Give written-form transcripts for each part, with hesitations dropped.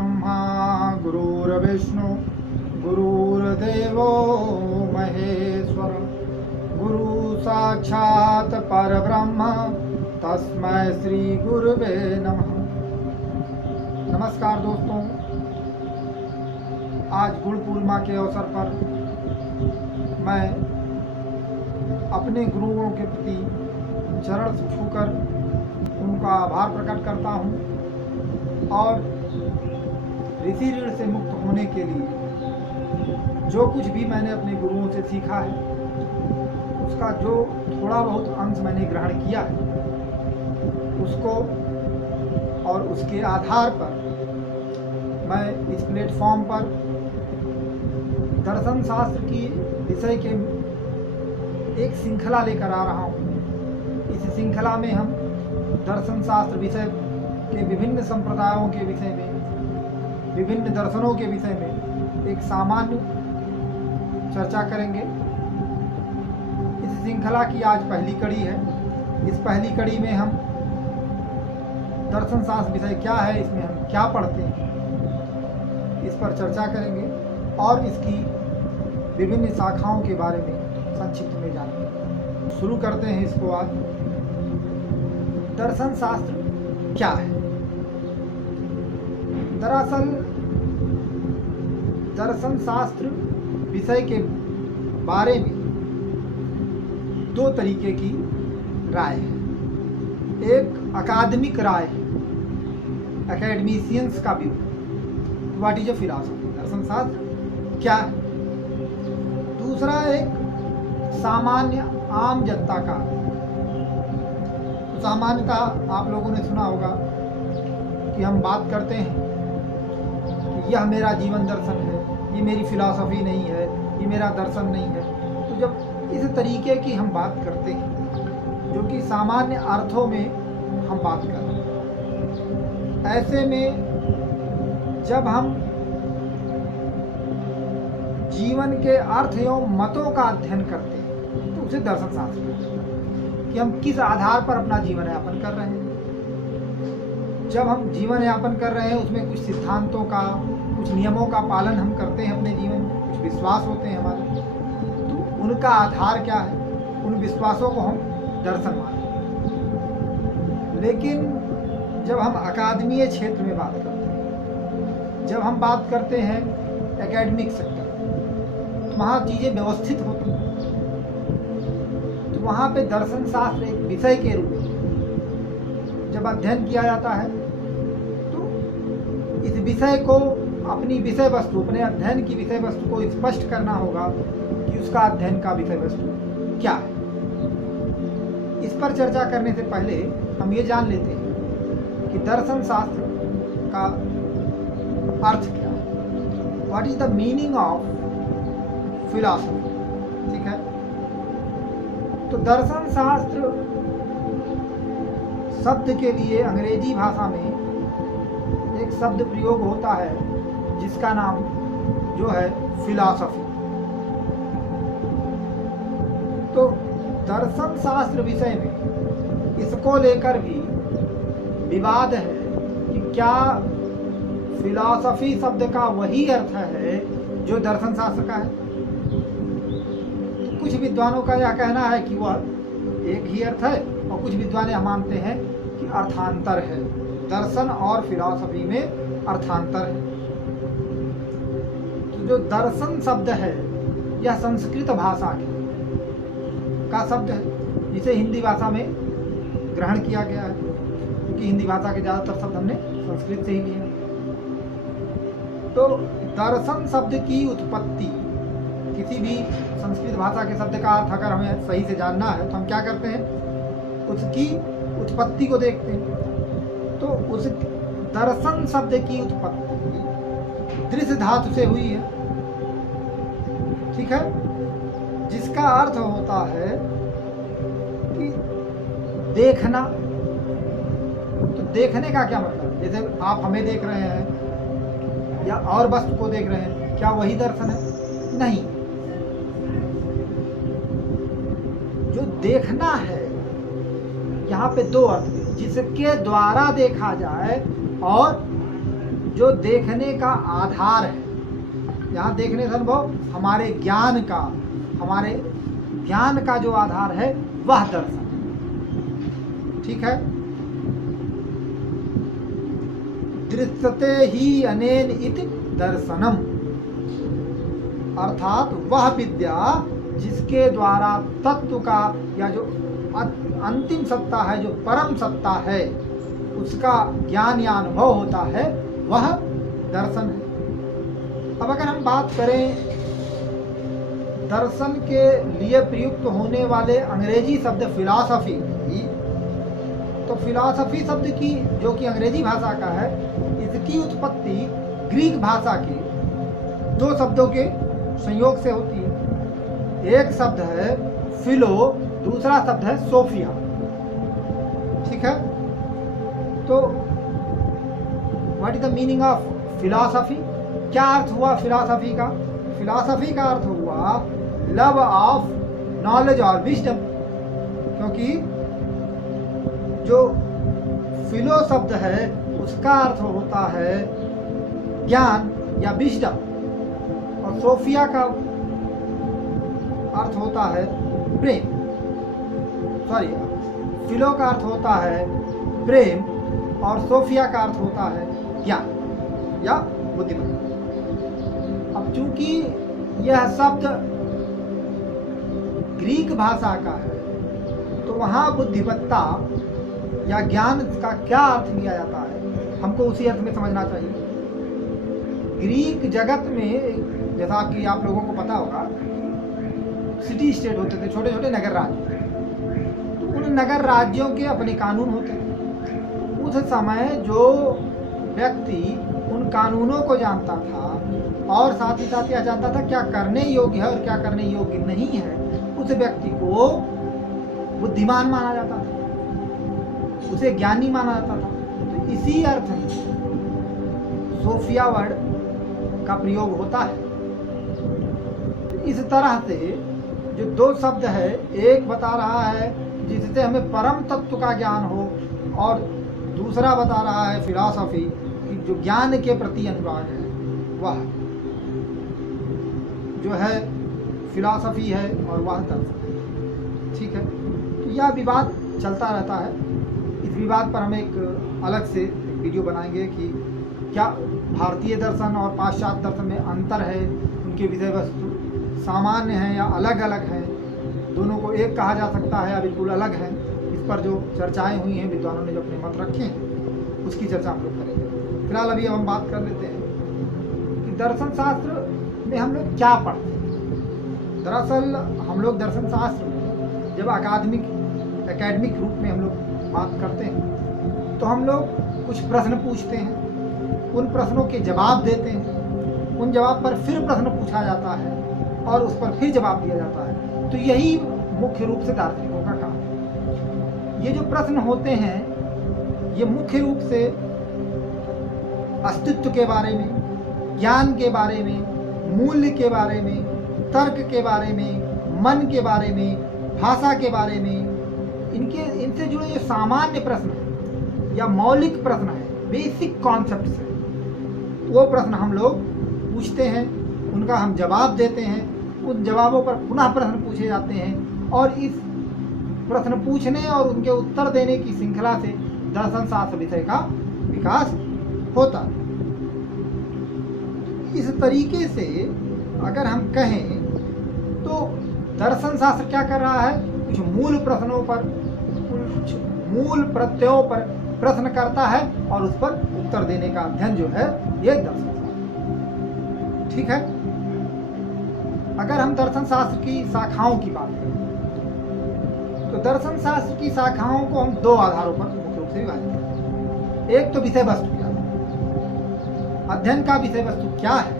गुरुर्ब्रह्मा गुरुर्विष्णु गुरुर्देवो महेश्वर गुरु साक्षात् परब्रह्म तस्मै श्री गुरुवे नमः। नमस्कार दोस्तों, आज गुरु पूर्णिमा के अवसर पर मैं अपने गुरुओं के प्रति चरण छूकर उनका आभार प्रकट करता हूँ और ऋषि ऋण से मुक्त होने के लिए जो कुछ भी मैंने अपने गुरुओं से सीखा है उसका जो थोड़ा बहुत अंश मैंने ग्रहण किया है उसको और उसके आधार पर मैं इस प्लेटफॉर्म पर दर्शन शास्त्र की विषय के एक श्रृंखला लेकर आ रहा हूँ। इस श्रृंखला में हम दर्शन शास्त्र विषय के विभिन्न संप्रदायों के विषय में, विभिन्न दर्शनों के विषय में एक सामान्य चर्चा करेंगे। इस श्रृंखला की आज पहली कड़ी है। इस पहली कड़ी में हम दर्शन शास्त्र विषय क्या है, इसमें हम क्या पढ़ते हैं, इस पर चर्चा करेंगे और इसकी विभिन्न शाखाओं के बारे में संक्षिप्त में जानेंगे। शुरू करते हैं इसको। आज दर्शन शास्त्र क्या है? दरअसल दर्शन शास्त्र विषय के बारे में दो तरीके की राय है। एक अकादमिक राय है, एकेडमिशियंस का view, what is a philosophy, दर्शन शास्त्र क्या है। दूसरा एक सामान्य आम जनता का। तो सामान्यतः आप लोगों ने सुना होगा कि हम बात करते हैं कि यह मेरा जीवन दर्शन है, ये मेरी फिलॉसफी नहीं है, ये मेरा दर्शन नहीं है। तो जब इस तरीके की हम बात करते हैं जो कि सामान्य अर्थों में हम बात कर रहे हैं, ऐसे में जब हम जीवन के अर्थ एवं मतों का अध्ययन करते हैं तो उसे दर्शन शास्त्र कहते हैं कि हम किस आधार पर अपना जीवन यापन कर रहे हैं। जब हम जीवन यापन कर रहे हैं उसमें कुछ सिद्धांतों का, कुछ नियमों का पालन हम करते हैं अपने जीवन में, कुछ विश्वास होते हैं हमारे, तो उनका आधार क्या है, उन विश्वासों को हम दर्शन मानते हैं। लेकिन जब हम अकादमीय क्षेत्र में बात करते हैं, जब हम बात करते हैं एकेडमिक सेक्टर, तो वहाँ चीज़ें व्यवस्थित होती हैं। तो वहाँ पे दर्शन शास्त्र एक विषय के रूप में जब अध्ययन किया जाता है तो इस विषय को, अपनी विषय वस्तु, अपने अध्ययन की विषय वस्तु को स्पष्ट करना होगा कि उसका अध्ययन का विषय वस्तु क्या है। इस पर चर्चा करने से पहले हम ये जान लेते हैं कि दर्शन शास्त्र का अर्थ क्या है, what is the meaning of philosophy. ठीक है, तो दर्शन शास्त्र शब्द के लिए अंग्रेजी भाषा में एक शब्द प्रयोग होता है जिसका नाम जो है फिलॉसफी। तो दर्शन शास्त्र विषय में इसको लेकर भी विवाद है कि क्या फिलॉसफी शब्द का वही अर्थ है जो दर्शन शास्त्र का है। कुछ विद्वानों का यह कहना है कि वह एक ही अर्थ है और कुछ विद्वान यह मानते हैं कि अर्थांतर है, दर्शन और फिलॉसफी में अर्थांतर है। तो जो दर्शन शब्द है यह संस्कृत भाषा का शब्द है जिसे हिंदी भाषा में ग्रहण किया गया है, क्योंकि हिंदी भाषा के ज़्यादातर शब्द हमने संस्कृत से ही लिए हैं। तो दर्शन शब्द की उत्पत्ति, किसी भी संस्कृत भाषा के शब्द का अर्थ अगर हमें सही से जानना है तो हम क्या करते हैं, उसकी उत्पत्ति को देखते हैं। तो उस दर्शन शब्द की उत्पत्ति दृश्य धातु से हुई है। ठीक है, जिसका अर्थ होता है कि देखना। तो देखने का क्या मतलब, जैसे आप हमें देख रहे हैं या और वस्तु को देख रहे हैं, क्या वही दर्शन है? नहीं। जो देखना है यहाँ पे दो अर्थ हैं, जिसके द्वारा देखा जाए और जो देखने का आधार है, यहाँ देखने से अनुभव हमारे ज्ञान का जो आधार है वह दर्शन, ठीक है। दृश्यते ही अनेन इति दर्शनम, अर्थात वह विद्या जिसके द्वारा तत्व का या जो अंतिम सत्ता है, जो परम सत्ता है, उसका ज्ञान या अनुभव होता है, वह दर्शन है। अब अगर हम बात करें दर्शन के लिए प्रयुक्त होने वाले अंग्रेजी शब्द फिलॉसफी की, तो फिलॉसफी शब्द की जो कि अंग्रेजी भाषा का है, इसकी उत्पत्ति ग्रीक भाषा के दो शब्दों के संयोग से होती है। एक शब्द है फिलो, दूसरा शब्द है सोफिया, ठीक है। तो what is the meaning of philosophy? क्या अर्थ हुआ फिलॉसफी का? फिलॉसफी का अर्थ हुआ लव ऑफ नॉलेज और विजडम, क्योंकि जो फिलो शब्द है उसका अर्थ होता है ज्ञान या विजडम, और सोफिया का अर्थ होता है प्रेम, सॉरी, फिलो का अर्थ होता है प्रेम और सोफिया का अर्थ होता है ज्ञान या बुद्धिमत्ता। अब चूंकि यह शब्द ग्रीक भाषा का है, तो वहाँ बुद्धिमत्ता या ज्ञान का क्या अर्थ लिया जाता है, हमको उसी अर्थ में समझना चाहिए। ग्रीक जगत में, जैसा कि आप लोगों को पता होगा, सिटी स्टेट होते थे, छोटे छोटे नगर राज्य। तो उन नगर राज्यों के अपने कानून होते थे। उस समय जो व्यक्ति उन कानूनों को जानता था और साथ ही साथ यह जानता था क्या करने योग्य है और क्या करने योग्य नहीं है, उस व्यक्ति को बुद्धिमान माना जाता था, उसे ज्ञानी माना जाता था। तो इसी अर्थ में सोफिया वर्ड का प्रयोग होता है। इस तरह से जो दो शब्द है, एक बता रहा है जिससे हमें परम तत्व का ज्ञान हो, और दूसरा बता रहा है फिलॉसफी कि जो ज्ञान के प्रति अनुराग है, वह जो है फिलॉसफी है और वह दर्शन है, ठीक है। तो यह विवाद चलता रहता है। इस विवाद पर हम एक अलग से वीडियो बनाएंगे कि क्या भारतीय दर्शन और पाश्चात्य दर्शन में अंतर है, उनके विषय वस्तु सामान्य हैं या अलग अलग हैं, दोनों को एक कहा जा सकता है या बिल्कुल अलग है। इस पर जो चर्चाएं हुई हैं, विद्वानों ने जो अपने मत रखे हैं, उसकी चर्चा हम लोग करेंगे। फिलहाल अभी हम बात कर लेते हैं कि दर्शन शास्त्र में हम लोग क्या पढ़ते हैं। दरअसल हम लोग दर्शन शास्त्र में जब एकेडमिक रूप में हम लोग बात करते हैं, तो हम लोग कुछ प्रश्न पूछते हैं, उन प्रश्नों के जवाब देते हैं, उन जवाब पर फिर प्रश्न पूछा जाता है और उस पर फिर जवाब दिया जाता है। तो यही मुख्य रूप से दार्शनिकों का काम है। ये जो प्रश्न होते हैं, ये मुख्य रूप से अस्तित्व के बारे में, ज्ञान के बारे में, मूल्य के बारे में, तर्क के बारे में, मन के बारे में, भाषा के बारे में, इनसे जुड़े जो सामान्य प्रश्न है या मौलिक प्रश्न है, बेसिक कॉन्सेप्ट्स है, वो प्रश्न हम लोग पूछते हैं, उनका हम जवाब देते हैं, उन जवाबों पर पुनः प्रश्न पूछे जाते हैं, और इस प्रश्न पूछने और उनके उत्तर देने की श्रृंखला से दर्शन शास्त्र विषय का विकास होता है। इस तरीके से अगर हम कहें तो दर्शन शास्त्र क्या कर रहा है, कुछ मूल प्रश्नों पर, कुछ मूल प्रत्ययों पर प्रश्न करता है और उस पर उत्तर देने का अध्ययन जो है ये दर्शन शास्त्र, ठीक है। अगर हम दर्शन शास्त्र की शाखाओं की बात करें तो दर्शन शास्त्र की शाखाओं को हम दो आधारों पर मुख्य रूप से विभाजित करते हैं। एक तो विषय वस्तु क्या है, अध्ययन का विषय वस्तु क्या है,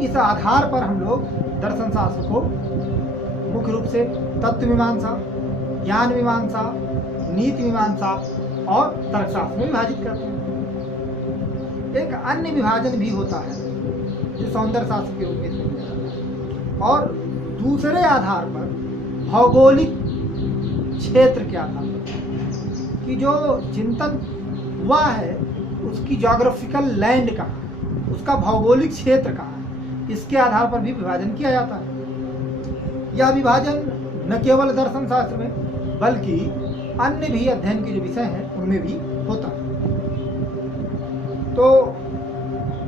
इस आधार पर हम लोग दर्शन शास्त्र को मुख्य रूप से तत्व मीमांसा, ज्ञान मीमांसा, नीति मीमांसा और तर्कशास्त्र में विभाजित करते हैं। एक अन्य विभाजन भी होता है जो सौंदर्य शास्त्र के रूप में किया जाता है, और दूसरे आधार पर भौगोलिक क्षेत्र के आधार पर कि जो चिंतन हुआ है उसकी ज्योग्राफिकल लैंड कहाँ है, उसका भौगोलिक क्षेत्र कहाँ है, इसके आधार पर भी विभाजन किया जाता है। यह विभाजन न केवल दर्शन शास्त्र में बल्कि अन्य भी अध्ययन के जो विषय हैं उनमें भी होता है। तो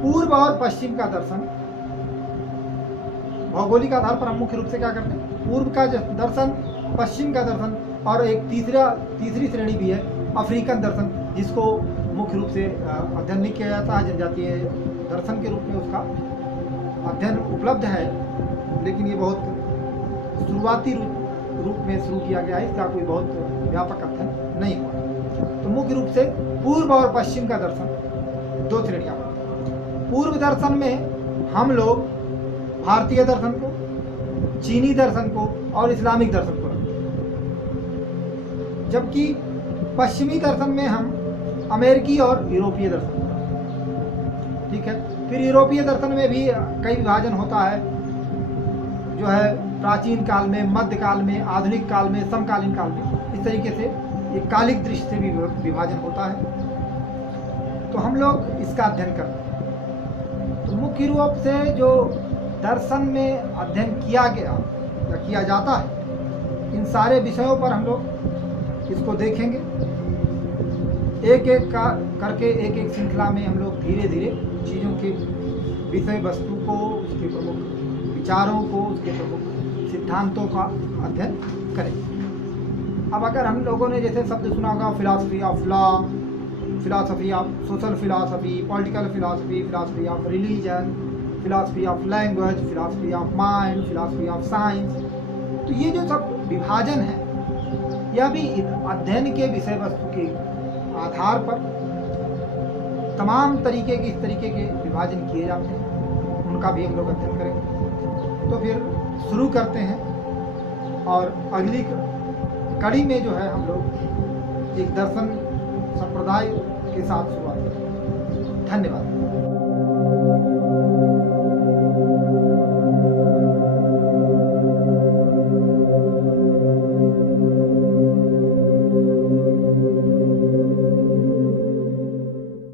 पूर्व और पश्चिम का दर्शन भौगोलिक आधार पर हम मुख्य रूप से क्या करते हैं, पूर्व का दर्शन, पश्चिम का दर्शन, और एक तीसरी श्रेणी भी है अफ्रीकन दर्शन, जिसको मुख्य रूप से अध्ययन नहीं किया जाता है। जनजातीय दर्शन के रूप में उसका अध्ययन उपलब्ध है, लेकिन ये बहुत शुरुआती रूप में शुरू किया गया है, इसका कोई बहुत व्यापक अध्ययन नहीं हुआ। तो मुख्य रूप से पूर्व और पश्चिम का दर्शन दो श्रेणियाँ। पूर्व दर्शन में हम लोग भारतीय दर्शन को, चीनी दर्शन को और इस्लामिक दर्शन को रखते हैं, जबकि पश्चिमी दर्शन में हम अमेरिकी और यूरोपीय दर्शन को रखते हैं। ठीक है, फिर यूरोपीय दर्शन में भी कई विभाजन होता है, जो है प्राचीन काल में, मध्य काल में, आधुनिक काल में, समकालीन काल में, इस तरीके से एक कालिक दृष्टि से भी विभाजन होता है। तो हम लोग इसका अध्ययन करते हैं। तो मुख्य रूप से जो दर्शन में अध्ययन किया गया या किया जाता है, इन सारे विषयों पर हम लोग इसको देखेंगे। एक एक करके एक एक श्रृंखला में हम लोग धीरे धीरे चीज़ों के विषय वस्तु को, उसके प्रमुख विचारों को, उसके प्रमुख सिद्धांतों का अध्ययन करेंगे। अब अगर हम लोगों ने जैसे शब्द सुना होगा philosophy of law, philosophy of social philosophy, political philosophy, philosophy of religion, philosophy of language, philosophy of mind, philosophy of science, तो ये जो सब विभाजन है, यह भी अध्ययन के विषय वस्तु के आधार पर तमाम तरीके के इस तरीके के विभाजन किए जाते हैं, उनका भी हम लोग अध्ययन करेंगे। तो फिर शुरू करते हैं, और अगली कड़ी में जो है हम लोग एक दर्शन संप्रदाय के साथ शुरुआत करेंगे। धन्यवाद।